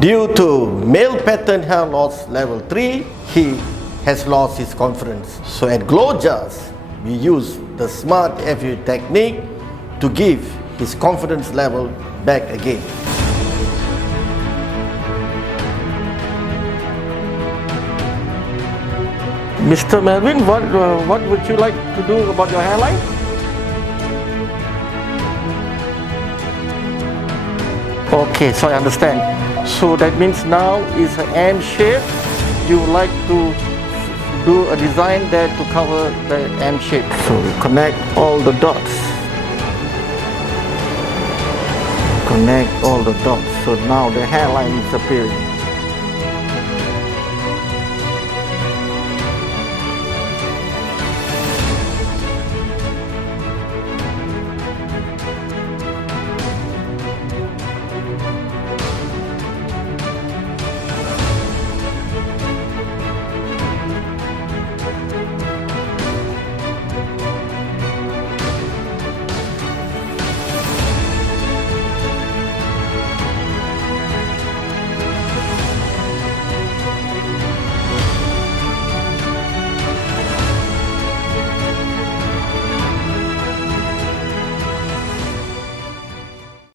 Due to male pattern hair loss level 3, he has lost his confidence. So at Glojust, we use the smart FU technique to give his confidence level back again. Mr. Melvin, what would you like to do about your hairline? Okay, so I understand. So that means now is an M shape. You would like to do a design there to cover the M shape. So we connect all the dots. Connect all the dots. So now the hairline is appearing.